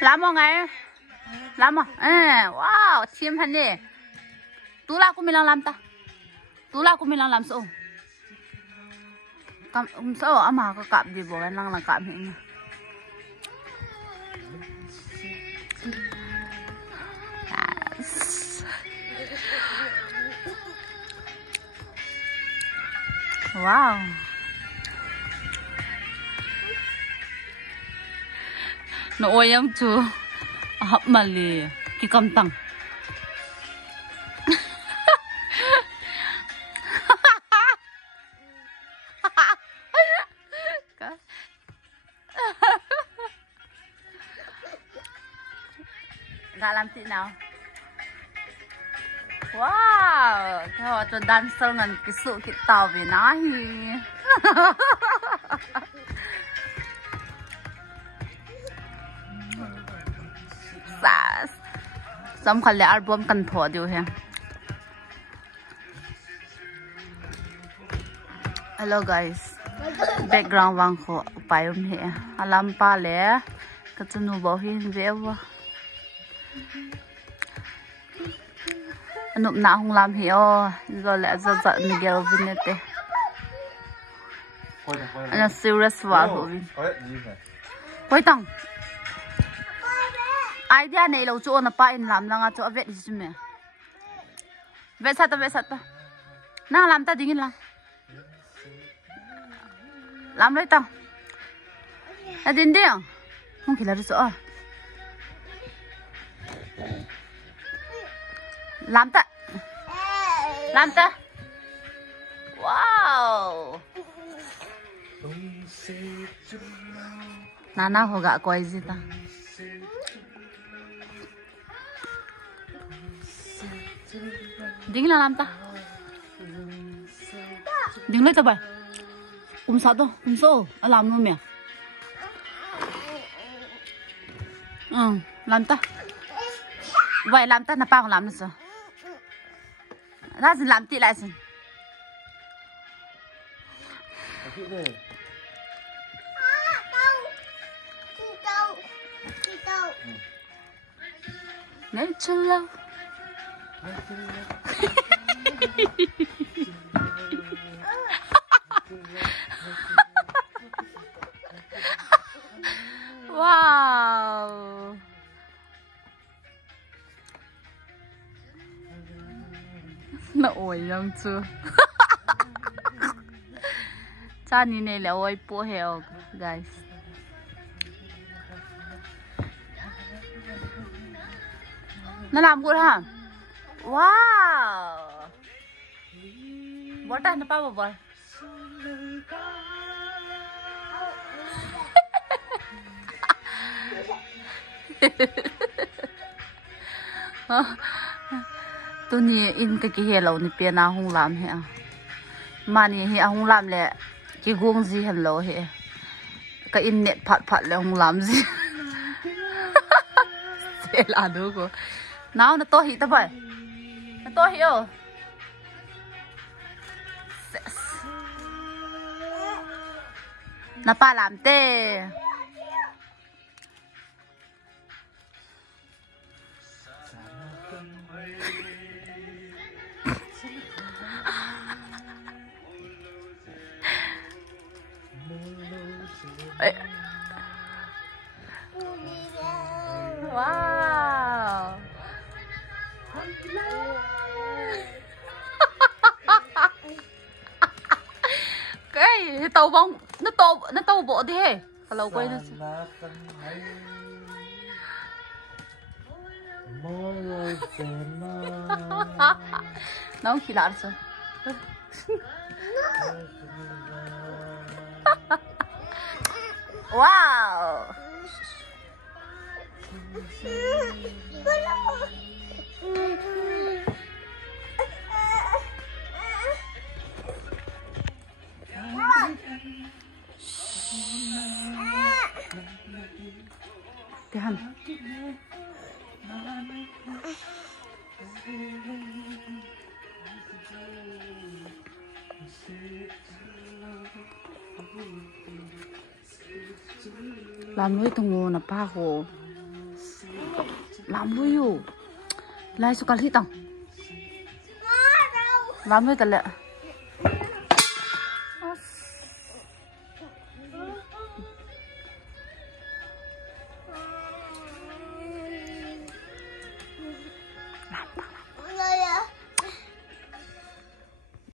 làm mọi ngày làm à wow chim hành đi tú la cũng mình làm ta tú la cũng mình làm sao cắm sao à mà có cạm gì bộ anh đang là cạm hiện wow nó ôi em chú hấp mà lì cái cầm tăng gak làm gì nào wow theo cho dancer ngân cái sự cái tàu về nói sắm khăn lẽ album cần thua điều hè hello guys background vang kho payum he alam pa le katunu bo hin vewa nụm nạ không làm hiểu rồi lại giật giật Miguel Vinete anh là serious quá của Vin quay tầng idea này lâu chỗ nó pain làm là chỗ vẽ gì chứ mẹ vẽ sát ta nào làm ta đi làm lấy tầng là đến đi không chỉ là được chỗ làm ta wow Nana ho gak quay gì ta đừng là làm ta đừng lấy ta bài sao làm luôn mẹ làm ta vậy làm ta là bao làm được sao ra gì làm tí lại gì Nature love wow nó ôi lắm chưa cha nhìn này là ôi bố heo guys nó làm good hả wow what nó bao bò tôi nhìn in cái hệ lâu này bên nào không làm hết mà này hệ không làm lẽ cái guông gì hình lâu hệ cái in net phát là không làm gì sẽ là được cô nào nó to hít ta vậy nó to hiểu nó pa làm tê wow cái tàu bông nó tàu bộ đi hè lâu quay nó nó không chỉ là sao wow Tihan. làm nuôi tung ngô na pa hồ làm nuôiอยู่ lại số cả lít tầng làm nuôi tận lệ